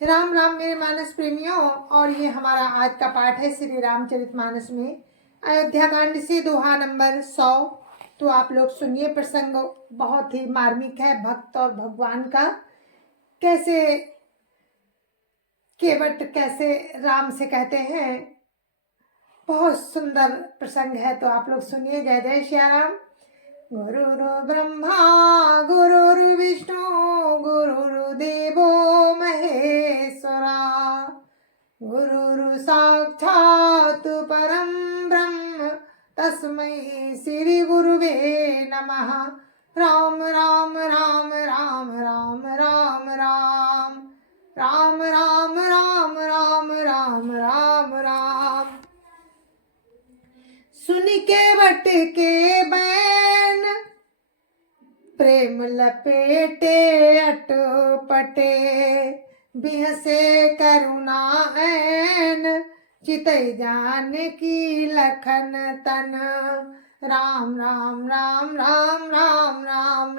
राम राम मेरे मानस प्रेमियों। और ये हमारा आज का पाठ है श्री रामचरितमानस में अयोध्या कांड से दोहा नंबर 100। तो आप लोग सुनिए, प्रसंग बहुत ही मार्मिक है। भक्त और भगवान का कैसे केवट कैसे राम से कहते हैं, बहुत सुंदर प्रसंग है। तो आप लोग सुनिए। जय जय श्री राम। गुरुर् ब्रह्मा गुरुर्विष्णु गुरुर्देवो महेश्वरा, गुरुर् साक्षात् परं ब्रह्म तस्मै श्री गुरुवे नमः। राम राम राम राम राम राम राम राम राम राम राम राम राम राम। सुन केवट के बैन प्रेम लपेटे अटपटे, बिहसे करुणा ऐन चितई जान की लखन तन। राम राम राम राम राम राम राम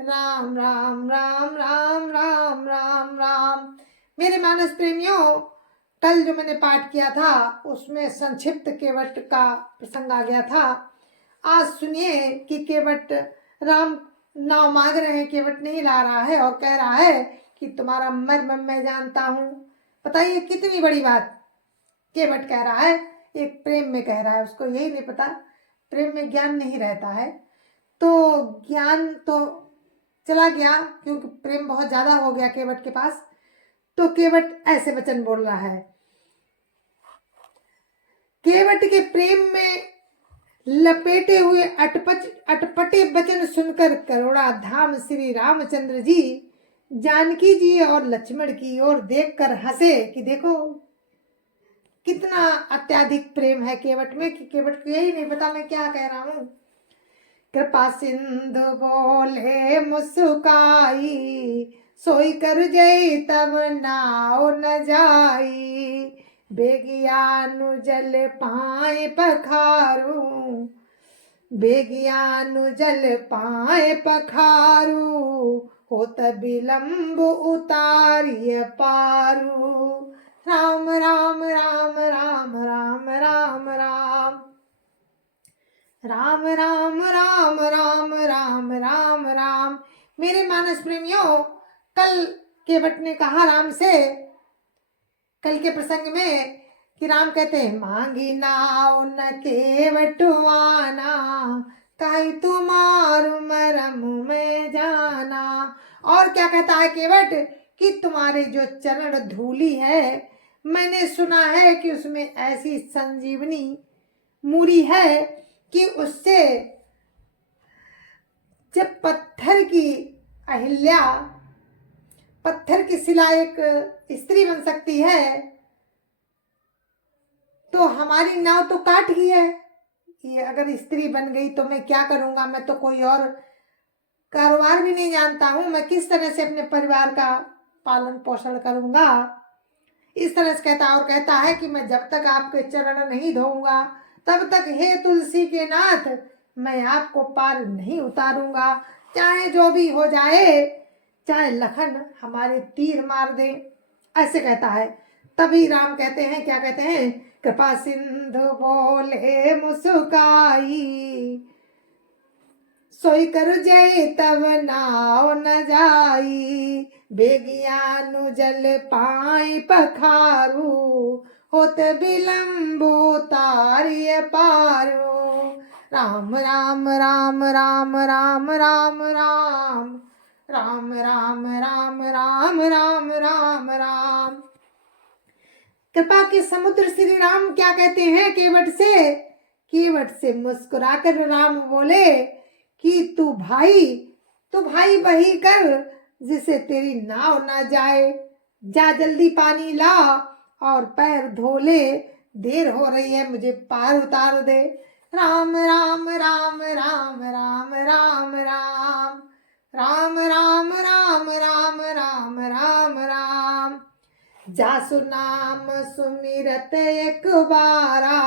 राम राम राम राम राम राम राम। मेरे मानस प्रेमियों, कल जो मैंने पाठ किया था उसमें संक्षिप्त केवट का प्रसंग आ गया था। आज सुनिए कि केवट राम नाव मांग रहे हैं, केवट नहीं ला रहा है और कह रहा है कि तुम्हारा मर्म मैं जानता हूँ। बताइए कितनी बड़ी बात केवट कह रहा है। एक प्रेम में कह रहा है, उसको यही नहीं पता प्रेम में ज्ञान नहीं रहता है। तो ज्ञान तो चला गया क्योंकि प्रेम बहुत ज्यादा हो गया केवट के पास। तो केवट ऐसे वचन बोल रहा है। केवट के प्रेम में लपेटे हुए अटपटे वचन सुनकर करुणा धाम श्री रामचंद्र जी जानकी जी और लक्ष्मण की ओर देखकर हंसे कि देखो कितना अत्याधिक प्रेम है केवट में, कि केवट को यही नहीं पता मैं क्या कह रहा हूं। कृपा सिंधु बोले मुस्काई, सोई कर जय तब नाव न जाई। बेगियानु जल पाए पखारू, बेगियानु जल पाए पखारू, होत विलंब उतारिय पारू। राम राम राम राम राम राम राम राम राम राम राम राम राम राम। मेरे मानस प्रेमियों, कल केवट ने कहा राम से, कल के प्रसंग में, कि राम कहते हैं मांगी नाव न केवटवाना, कही तुम्हारू मरम में जाना। और क्या कहता है केवट कि तुम्हारे जो चरण धूली है, मैंने सुना है कि उसमें ऐसी संजीवनी मूरी है कि उससे जब पत्थर की अहिल्या, पत्थर की शिला एक स्त्री बन सकती है, तो हमारी नाव तो काट गई है। ये अगर स्त्री बन गई तो मैं क्या करूंगा? मैं तो कोई और कारोबार भी नहीं जानता हूं, मैं किस तरह से अपने परिवार का पालन पोषण करूंगा? इस तरह से कहता है। और कहता है कि मैं जब तक आपके चरण नहीं धोऊंगा तब तक हे तुलसी के नाथ मैं आपको पार नहीं उतारूंगा, चाहे जो भी हो जाए, चाहे लखन हमारे तीर मार दे। ऐसे कहता है। तभी राम कहते हैं, क्या कहते हैं? कृपा सिंधु बोले मुस्काई, सोई कर जय तब नाव न जाई। बेगियानु जल पाई पखारू, होत विलंबो तारिय पारो। राम राम राम राम राम राम राम राम राम राम राम राम राम राम। कृपा के समुद्र श्री राम क्या कहते हैं केवट से? केवट से मुस्कुराकर राम बोले कि तू भाई वही कर जिसे तेरी नाव ना जाए। जा जल्दी पानी ला और पैर धो ले, देर हो रही है, मुझे पार उतार दे। राम राम राम राम राम राम राम राम राम राम राम राम राम राम। जासु नाम सुमिरत एक बारा,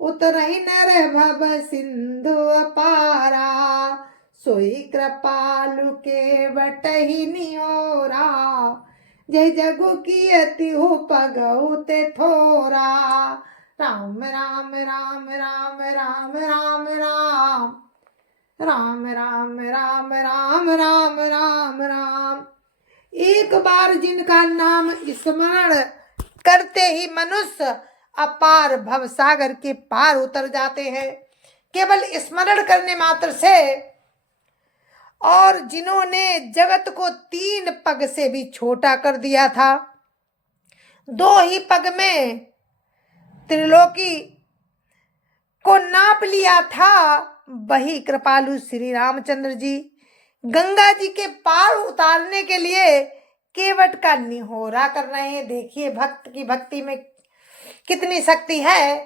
उतरहि नर भव सिंधु अपारा। सोई कृपालु के बटहि नियोरा, जय जगु की अति हो पगऊ ते थोरा। राम राम राम राम राम राम राम राम राम राम राम राम राम राम। एक बार जिनका नाम स्मरण करते ही मनुष्य अपार भवसागर के पार उतर जाते हैं, केवल स्मरण करने मात्र से। और जिन्होंने जगत को 3 पग से भी छोटा कर दिया था, 2 ही पग में त्रिलोकी को नाप लिया था, वही कृपालु श्री रामचंद्र जी गंगा जी के पार उतारने के लिए केवट का निहोरा कर रहे हैं। देखिए भक्त की भक्ति में कितनी शक्ति है।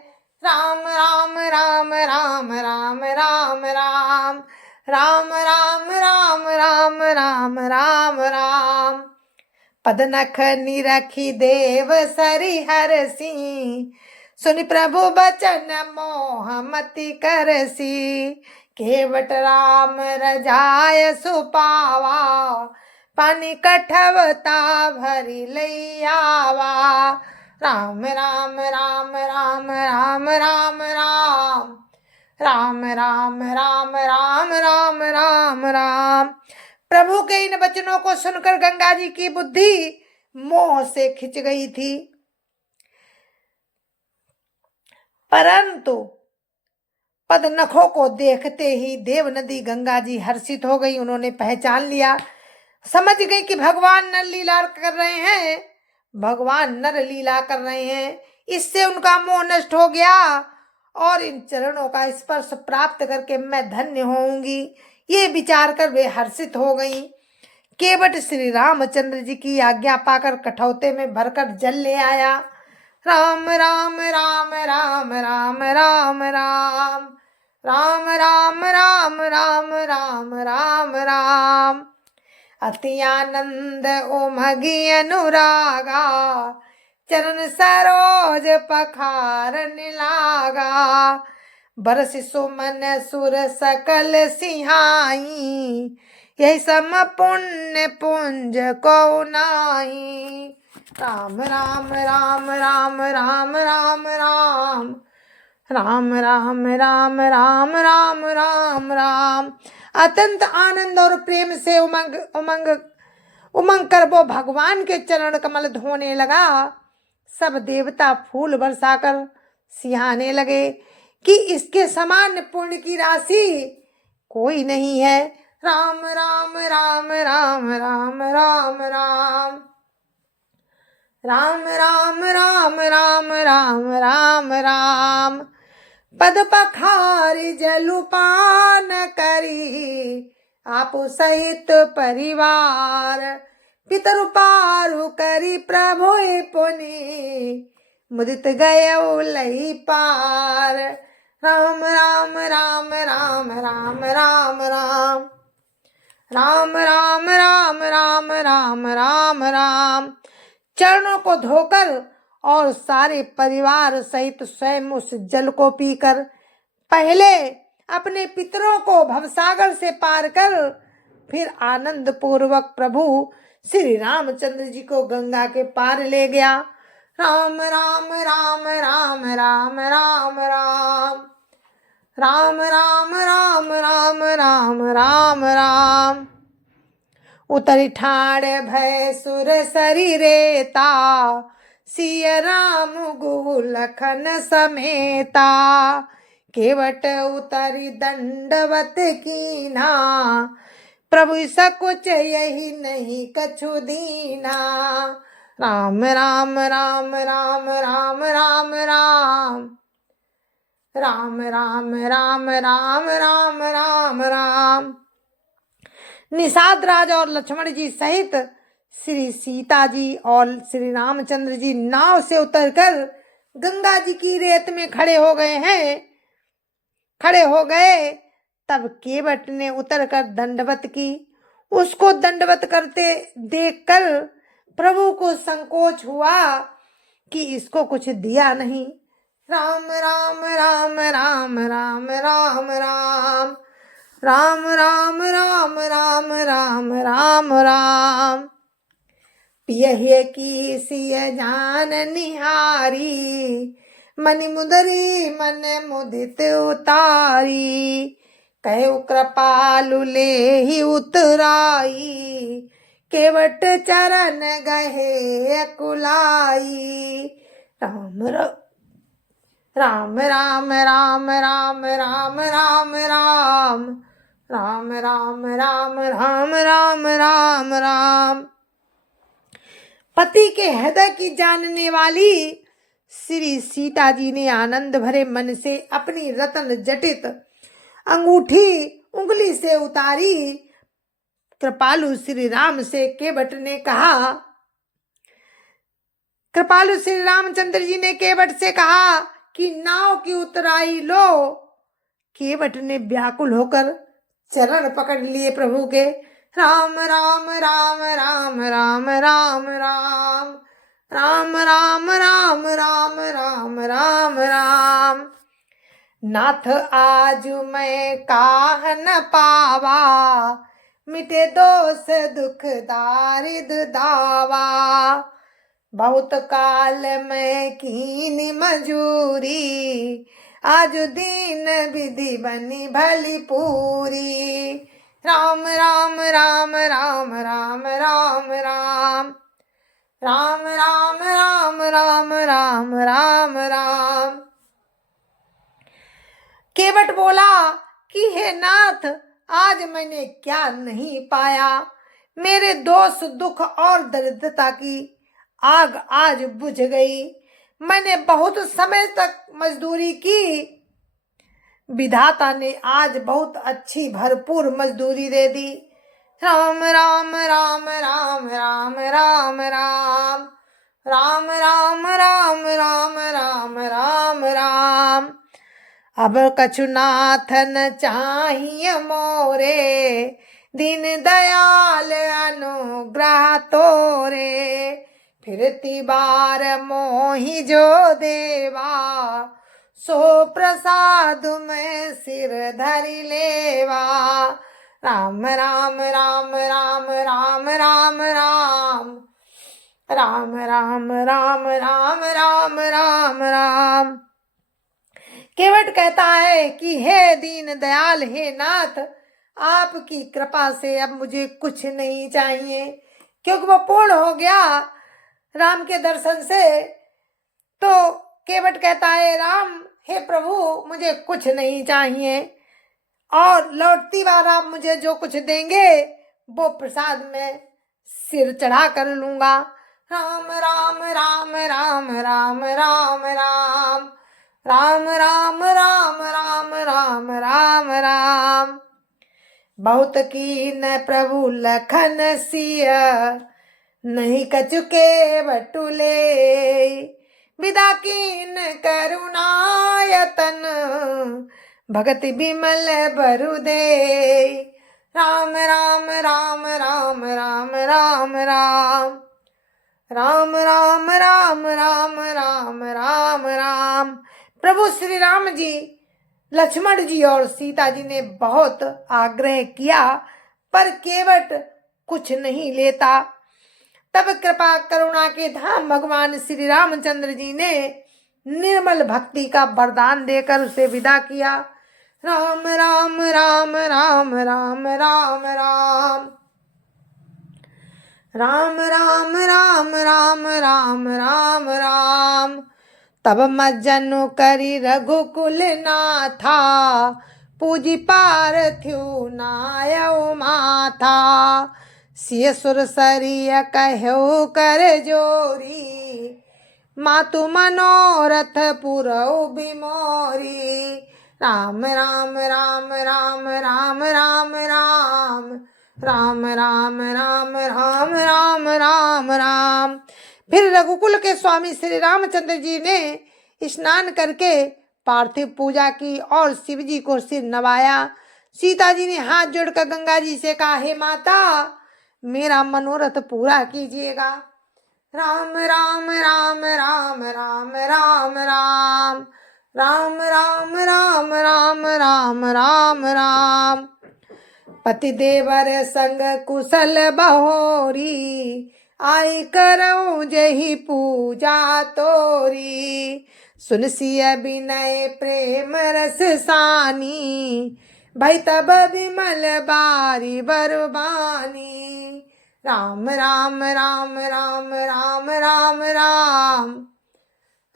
राम राम राम राम राम राम राम राम राम राम राम राम राम राम। पदनख निरखी देव सरि हरसी, सुनि प्रभु बचन मोह मति करसी। केवट राम रजाय सुपावा, पानी कठवता भरी लैयावा। राम राम राम राम राम राम राम राम राम राम राम राम राम राम। प्रभु के इन वचनों को सुनकर गंगा जी की बुद्धि मोह से खिंच गई थी, परंतु पदनखों को देखते ही देव नदी गंगा जी हर्षित हो गई। उन्होंने पहचान लिया, समझ गई कि भगवान नर लीला कर रहे हैं, भगवान नर लीला कर रहे हैं। इससे उनका मोह नष्ट हो गया और इन चरणों का स्पर्श प्राप्त करके मैं धन्य होऊंगी, ये विचार कर वे हर्षित हो गई। केवट श्री रामचंद्र जी की आज्ञा पाकर कठौते में भरकर जल ले आया। राम राम राम राम राम राम राम राम राम राम राम राम राम राम। अति आनंद उमगी अनुरागा, चरण सरोज पखारन लागा। बरस सुमन सुर सकल सिहाई, यही सम पुण्य पुंज को नाही। राम राम राम राम राम राम राम राम राम राम राम राम राम राम। अत्यंत आनंद और प्रेम से उमंग उमंग उमंग कर वो भगवान के चरण कमल धोने लगा। सब देवता फूल बरसाकर सिहाने लगे कि इसके समान पुण्य की राशि कोई नहीं है। राम राम राम राम राम राम राम राम राम राम राम राम राम राम। पद पखारी जलुपान करी, आपु सहित परिवार। पितरु पारु करी प्रभु पुनि, मुदित गयो लई पार। राम राम राम राम राम राम राम राम राम राम राम राम राम राम। चरणों को धोकर और सारे परिवार सहित स्वयं उस जल को पीकर पहले अपने पितरों को भवसागर से पार कर फिर आनंद पूर्वक प्रभु श्री रामचंद्र जी को गंगा के पार ले गया। राम राम राम राम राम राम राम राम राम राम राम राम राम राम। उतरी ठाड़ भय सुर शरीरेता, सिय राम गु लखन समेता। केवट उतरी दंडवत कीना, प्रभु सकुच यही नहीं कछु दीना। राम राम राम राम राम राम राम राम राम राम राम राम राम राम। निषाद राज और लक्ष्मण जी सहित श्री सीता जी और श्री रामचंद्र जी नाव से उतरकर गंगा जी की रेत में खड़े हो गए। तब केवट ने उतरकर दंडवत की। उसको दंडवत करते देखकर प्रभु को संकोच हुआ कि इसको कुछ दिया नहीं। राम राम राम राम राम राम राम राम राम राम राम राम राम राम। पियहिए की सिय जान निहारी, मनि मुदरी मन मुदित उतारी, कहु कृपालु लेहि उतराई, केवट चरण गहे अकुलाई। राम राम राम राम राम राम राम राम राम राम राम राम राम राम राम। पति के हृदय की जानने वाली श्री सीता जी ने आनंद भरे मन से अपनी रत्न जटित अंगूठी उंगली से उतारी। कृपालु श्री राम से केवट ने कहा, कृपालु श्री रामचंद्र जी ने केवट से कहा कि नाव की उतराई लो। केवट ने व्याकुल होकर चरण पकड़ लिए प्रभु के। राम राम राम राम राम राम राम राम राम राम राम राम राम राम। नाथ आज मैं काह न पावा, मिटे दोष दुख दारिद दावा, बहुत काल में कीन मजूरी, आज दीन विधि बनी भली पूरी। राम राम राम राम राम राम राम राम राम राम राम राम राम राम। केवट बोला कि हे नाथ, आज मैंने क्या नहीं पाया, मेरे दोष दुख और दरिद्रता की आग आज बुझ गई। मैंने बहुत समय तक मजदूरी की, विधाता ने आज बहुत अच्छी भरपूर मजदूरी दे दी। राम राम राम राम राम राम राम राम राम राम राम राम राम राम। अब कछु नाथ न चाहिए मोरे, दीन दयाल अनुग्रह तोरे, फिरती बार मोहि जो देवा, सो प्रसाद में सिर धरि लेवा। राम राम राम राम राम राम राम राम राम राम राम राम राम राम। केवट कहता है कि हे दीन दयाल, हे नाथ, आपकी कृपा से अब मुझे कुछ नहीं चाहिए, क्योंकि वो पूर्ण हो गया राम के दर्शन से। तो केवट कहता है, राम हे प्रभु, मुझे कुछ नहीं चाहिए, और लौटती बार आप मुझे जो कुछ देंगे वो प्रसाद में सिर चढ़ा कर लूंगा। राम राम राम राम राम राम राम राम राम राम राम राम राम राम। बहुत कीन प्रभु लखन सिय, नहीं कचुके बटुले, विदा कीन करुणायतन, भगति बिमल बरु दे। राम राम राम राम राम राम राम राम राम राम राम राम राम राम। प्रभु श्री राम जी, लक्ष्मण जी और सीता जी ने बहुत आग्रह किया, पर केवट कुछ नहीं लेता। तब कृपा करुणा के धाम भगवान श्री रामचंद्र जी ने निर्मल भक्ति का वरदान देकर उसे विदा किया। राम राम राम राम राम राम राम राम राम राम राम राम राम राम। तब मज्जनु करी रघुकुल नाथा, पूजी पारथ्यु नायउ माथा, सिय सुर सरिय कहु कर जोरी, मातु मनोरथ पुरौ बिमोरी। राम राम राम राम राम राम राम राम राम राम राम राम राम राम। फिर रघुकुल के स्वामी श्री रामचंद्र जी ने स्नान करके पार्थिव पूजा की और शिव जी को सिर नवाया। सीता जी ने हाथ जोड़कर गंगा जी से कहा, हे माता, मेरा मनोरथ पूरा कीजिएगा। राम राम राम राम राम राम राम राम राम राम राम राम राम राम। पति देवर संग कुशल बहोरी, आई करऊं जही पूजा तोरी। सुन सिय बिनय प्रेम रस सानी, भई तब विमल बारी बरबानी। राम राम राम राम राम राम राम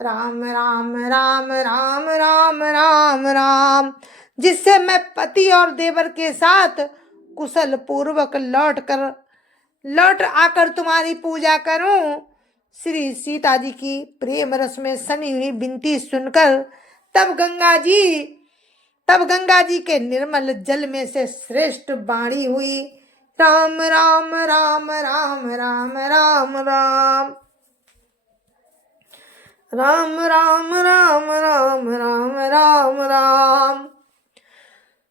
राम राम राम राम राम राम राम। जिससे मैं पति और देवर के साथ कुशल पूर्वक लौट आकर तुम्हारी पूजा करूं। श्री सीता जी की प्रेम रस में सनी हुई विनती सुनकर तब गंगा जी के निर्मल जल में से श्रेष्ठ वाणी हुई, राम राम राम राम राम राम राम राम राम राम राम राम राम राम।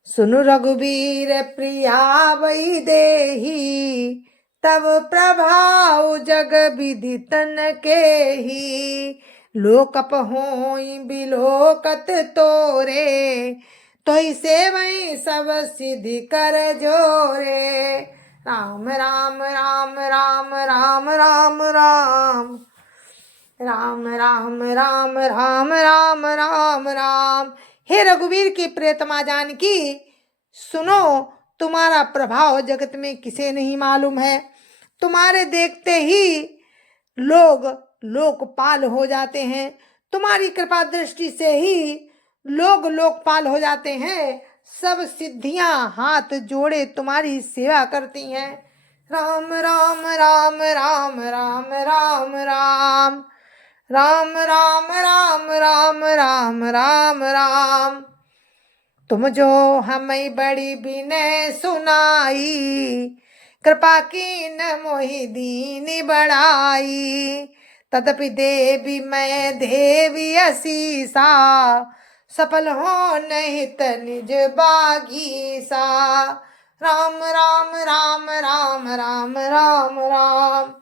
सुनु रघुबीर प्रिया वही देही, तब प्रभाव जग विदितन के ही। लोकप होई बिलोकत तोरे, तोहि सेवई सब सिद्धि कर जोरे। राम राम राम राम राम राम राम राम राम राम राम राम राम राम। हे रघुवीर की प्रियतमा जानकी, सुनो, तुम्हारा प्रभाव जगत में किसे नहीं मालूम है। तुम्हारे देखते ही लोग लोकपाल हो जाते हैं। तुम्हारी कृपा दृष्टि से ही लोग लोकपाल हो जाते हैं। सब सिद्धियां हाथ जोड़े तुम्हारी सेवा करती हैं। राम राम राम राम राम राम राम राम राम राम राम राम राम राम। तुम जो हमें बड़ी विनय सुनाई, कृपा की न मोहि दीनी बढ़ाई। तदपि देवी मैं देवी असीसा, सफल हो नहीं निज बागीसा। राम राम राम राम राम राम राम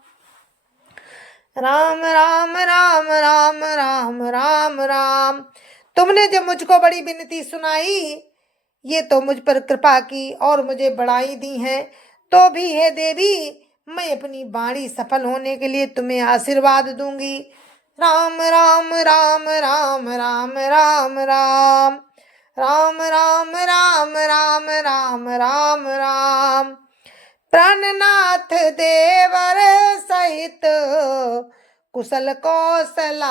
राम राम राम राम राम राम राम। तुमने जब मुझको बड़ी विनती सुनाई, ये तो मुझ पर कृपा की और मुझे बढ़ाई दी है, तो भी हे देवी, मैं अपनी वाणी सफल होने के लिए तुम्हें आशीर्वाद दूंगी। राम राम राम राम राम राम राम राम राम राम राम राम राम राम। प्राणनाथ देवर सहित कुशल कौशलाई,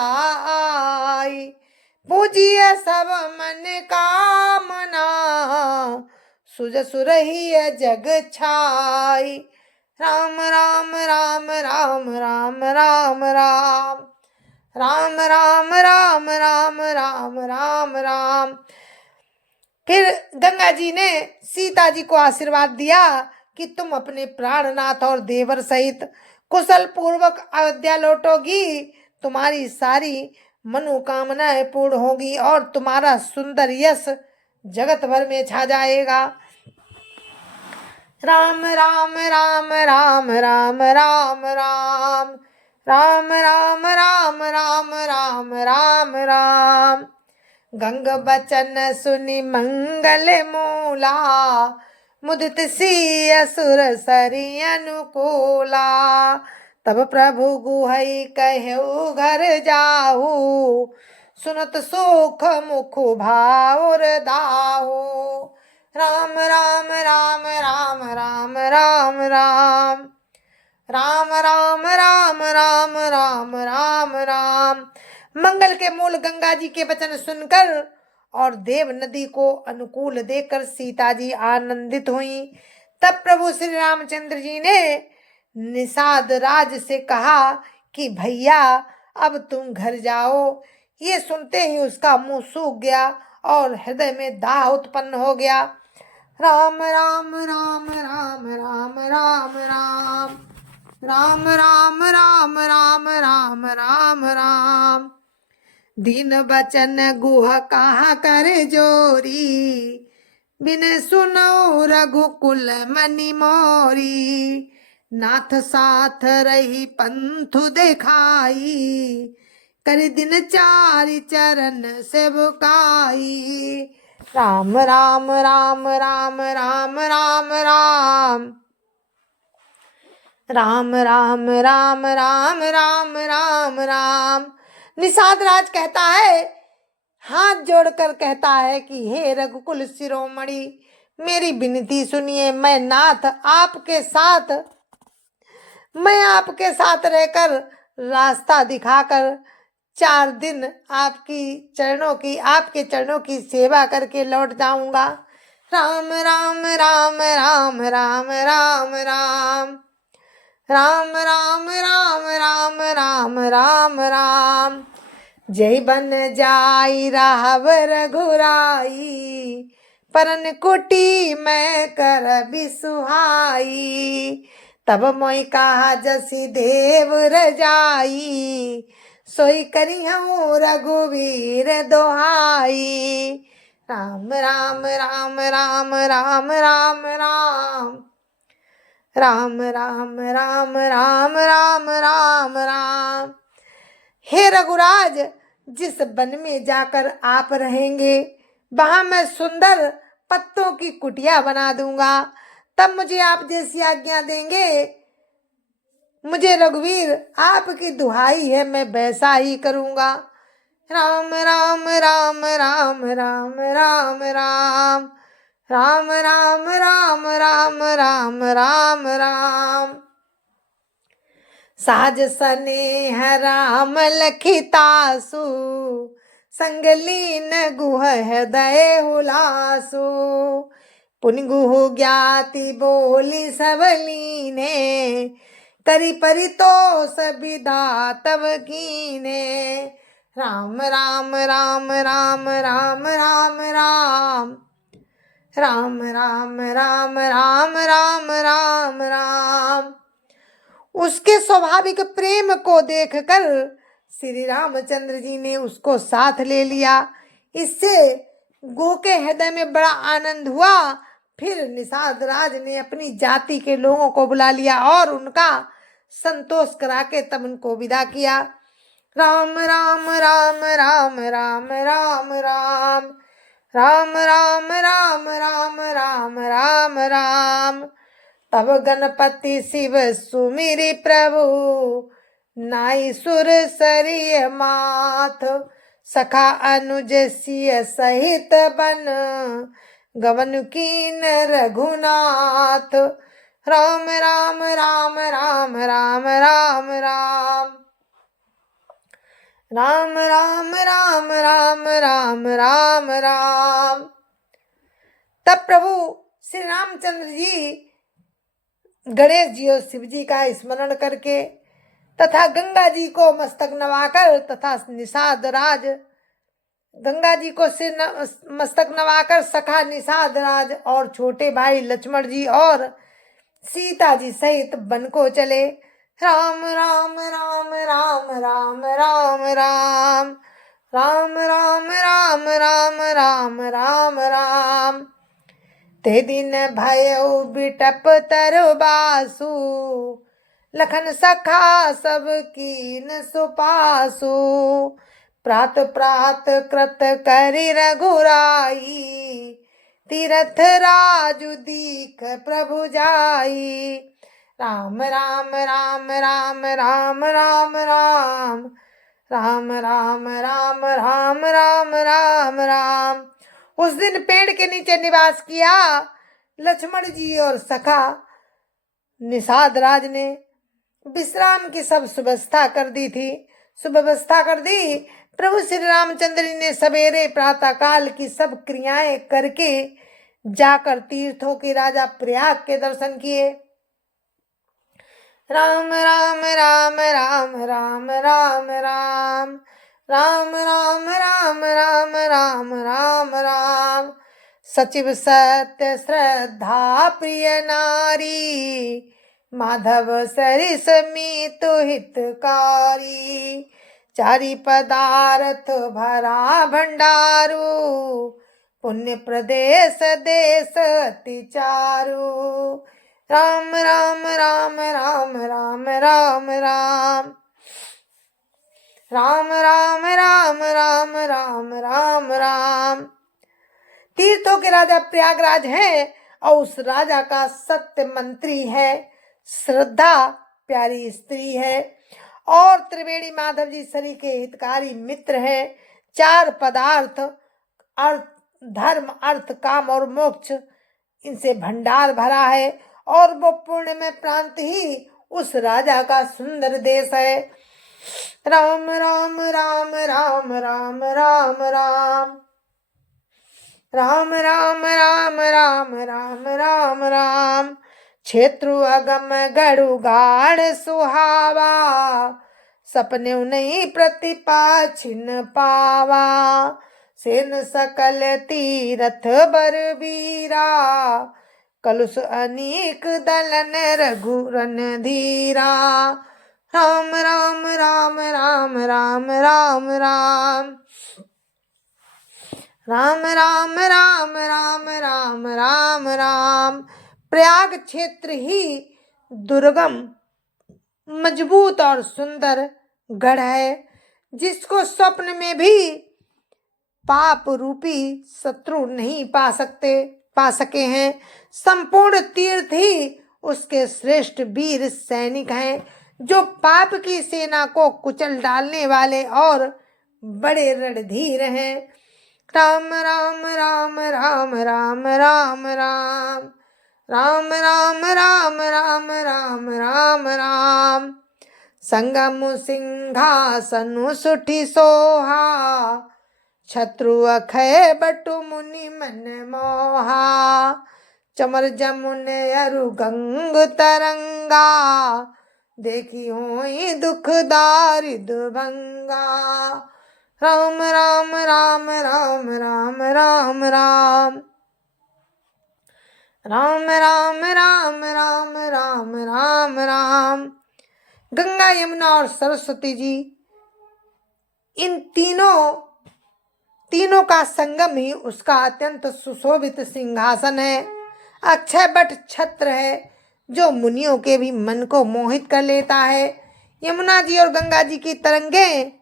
पूजिय सब मन कामना, सुज सुरहिय जग छाई। राम राम राम राम राम राम राम राम राम राम राम राम राम राम। फिर गंगा जी ने सीता जी को आशीर्वाद दिया कि तुम अपने प्राणनाथ और देवर सहित कुशल पूर्वक अयोध्या लौटोगी। तुम्हारी सारी मनोकामनाएं पूर्ण होगी और तुम्हारा सुंदर यश जगत भर में छा जाएगा। राम राम राम राम राम राम राम राम राम राम राम राम राम राम। गंग बचन सुनि मंगल मूला, मुदित सी असुर सरी अनुकूला। तब प्रभु गुहई कहु घर जाहु, सुनत सुख मुख भाउर दाहु। राम राम राम राम राम राम राम राम राम राम राम राम राम राम। मंगल के मूल गंगा जी के वचन सुनकर और देव नदी को अनुकूल देखकर सीता जी आनंदित हुई। तब प्रभु श्री रामचंद्र जी ने निषाद राज से कहा कि भैया, अब तुम घर जाओ। ये सुनते ही उसका मुंह सूख गया और हृदय में दाह उत्पन्न हो गया। राम राम राम राम राम राम राम राम राम राम राम राम राम राम। दीन बचन गुह कहा कर जोरी, बिन सुनो रघुकुल मनि मोरी। नाथ साथ रही पंथु देखाई, कर दिन चारि चरण सेवकाई। राम राम राम राम राम राम राम राम राम राम राम राम राम राम। निषाद राज कहता है, हाथ जोड़कर कहता है कि हे रघुकुल शिरोमणि, मेरी विनती सुनिए। मैं आपके साथ रहकर रास्ता दिखाकर 4 दिन आपके चरणों की सेवा करके लौट जाऊंगा। राम राम राम राम राम राम राम राम राम राम राम राम राम राम। जय बन जाई राहब रघुराई, परन कुटी मैं कर बिसुहाई। तब मोई कहा जसी देव रजाई, सोई करी हूँ रघुवीर दोहाई। राम राम राम राम राम राम राम राम राम राम राम राम राम राम। हे रघुराज, जिस वन में जाकर आप रहेंगे वहां मैं सुंदर पत्तों की कुटिया बना दूंगा। तब मुझे आप जैसी आज्ञा देंगे। मुझे रघुवीर आपकी दुहाई है, मैं वैसा ही करूंगा। राम राम राम राम राम राम राम राम राम राम राम राम राम राम। साज स्नेह राम लखितासु, संग लीन गुह हृदय हुलासु। पुन गुह ज्ञाति बोली सब लीने, करी परितोष विदा तब कीने। राम राम राम राम राम राम राम राम राम राम राम राम राम राम। उसके स्वाभाविक प्रेम को देखकर श्री रामचंद्र जी ने उसको साथ ले लिया। इससे गो के हृदय में बड़ा आनंद हुआ। फिर निषाद राज ने अपनी जाति के लोगों को बुला लिया और उनका संतोष करा के तब उनको विदा किया। राम राम राम राम राम राम राम राम राम राम राम राम राम राम। तब गणपति शिव सुमिरि प्रभु, नाई सुर सरिय माथ। सखा अनुज सिय सहित बन, गवन कीन रघुनाथ। राम राम राम राम राम राम राम राम राम राम राम राम राम राम। तब प्रभु श्री रामचंद्र जी गणेश जी और शिव जी का स्मरण करके तथा गंगा जी को मस्तक नवाकर तथा निषाद राज गंगा जी को सिर मस्तक नवाकर सखा निषाद राज और छोटे भाई लक्ष्मण जी और सीता जी सहित वन को चले। राम राम राम राम राम राम राम राम राम राम राम राम राम राम। ते दिन भयो बिटप तरबासु, लखन सखा सब कीन सुपासु। प्रात प्रात कृत करि रघुराई, तीरथ राजु दीख प्रभु जाई। राम राम राम राम राम राम राम राम राम राम राम राम राम राम। उस दिन पेड़ के नीचे निवास किया। लक्ष्मण जी और सखा निषाद राज ने विश्राम की सब सुव्यवस्था कर दी थी। सुव्यवस्था कर दी। प्रभु श्री रामचंद्र जी ने सवेरे प्रातः काल की सब क्रियाएं करके जाकर तीर्थों के राजा प्रयाग के दर्शन किए। राम राम राम राम राम राम राम राम राम राम राम राम राम राम। सचिव सत्य श्रद्धा प्रिय नारी, माधव सरिस मीतु हितकारी। चारि पदार्थ भरा भंडारू, पुण्य प्रदेश देश अति चारु। राम राम राम राम राम राम राम राम राम राम राम राम राम राम। तीर्थों के राजा प्रयागराज हैं और उस राजा का सत्य मंत्री है श्रद्धा प्यारी स्त्री है और त्रिवेणी माधव जी शरीर के हितकारी मित्र है। चार पदार्थ अर्थ, धर्म, अर्थ, काम और मोक्ष, इनसे भंडार भरा है और वो पुण्य में प्रांत ही उस राजा का सुंदर देश है। राम राम राम राम राम राम राम राम राम राम राम राम राम राम। क्षेत्रु अगम गढ़ु गाढ़ सुहावा, सपने नहीं प्रतिपा छिन पावा। सेन सकल तीरथ बर वीरा, कलुष अनेक दलन रघुरन धीरा। राम राम राम राम राम राम राम राम राम राम राम राम राम राम। प्रयाग क्षेत्र ही दुर्गम, मजबूत और सुंदर गढ़ है, जिसको स्वप्न में भी पाप रूपी शत्रु नहीं पा सके हैं। संपूर्ण तीर्थ ही उसके श्रेष्ठ वीर सैनिक हैं, जो पाप की सेना को कुचल डालने वाले और बड़े रणधीर हैं। राम राम राम राम राम राम राम राम राम राम राम राम राम राम। संगम सिंहासनु सुठी सोहा, शत्रु अखय बटु मुनि मन मोहा। चमर जमुन अरु गंग तरंगा, देखी होई दुख दारिद भंगा। राम राम राम राम राम राम राम राम राम राम राम राम राम राम। गंगा, यमुना और सरस्वती जी, इन तीनों का संगम ही उसका अत्यंत सुशोभित सिंहासन है। अक्षय बट छत्र है, जो मुनियों के भी मन को मोहित कर लेता है। यमुना जी और गंगा जी की तरंगे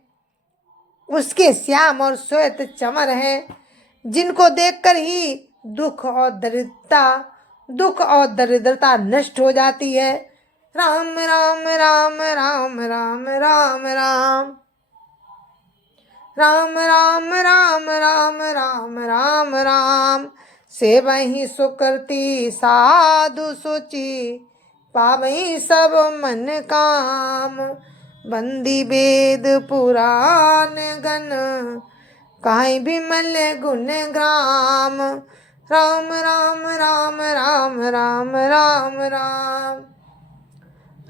उसके श्याम और श्वेत चमर हैं, जिनको देखकर ही दुख और दरिद्रता नष्ट हो जाती है। राम राम राम राम राम राम राम राम राम राम राम राम राम राम। सेवहि सुकृति साधु सुचि, पावहि सब मन काम। बंदी वेद पुराण गण, काई बिमल गुण ग्राम। राम राम राम राम राम राम राम राम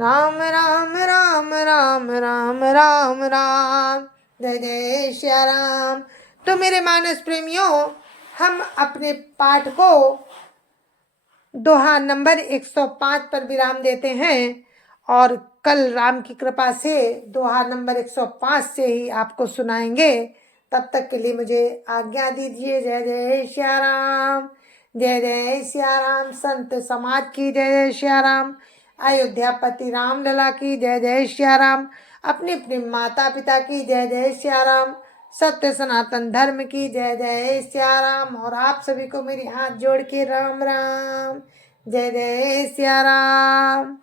राम राम राम राम राम राम। जय जय श्री राम। तो मेरे मानस प्रेमियों, हम अपने पाठ को दोहा नंबर 105 पर विराम देते हैं और कल राम की कृपा से दोहा नंबर 105 से ही आपको सुनाएंगे। तब तक के लिए मुझे आज्ञा दीजिए। जय जय श्री राम, जय जय श्री राम। संत समाज की जय जय श्री राम। अयोध्यापति रामलला की जय जय श्री राम। अपने अपने माता पिता की जय जय श्री राम। सत्य सनातन धर्म की जय जय श्री राम। और आप सभी को मेरी हाथ जोड़ के राम राम, जय जय श्री राम।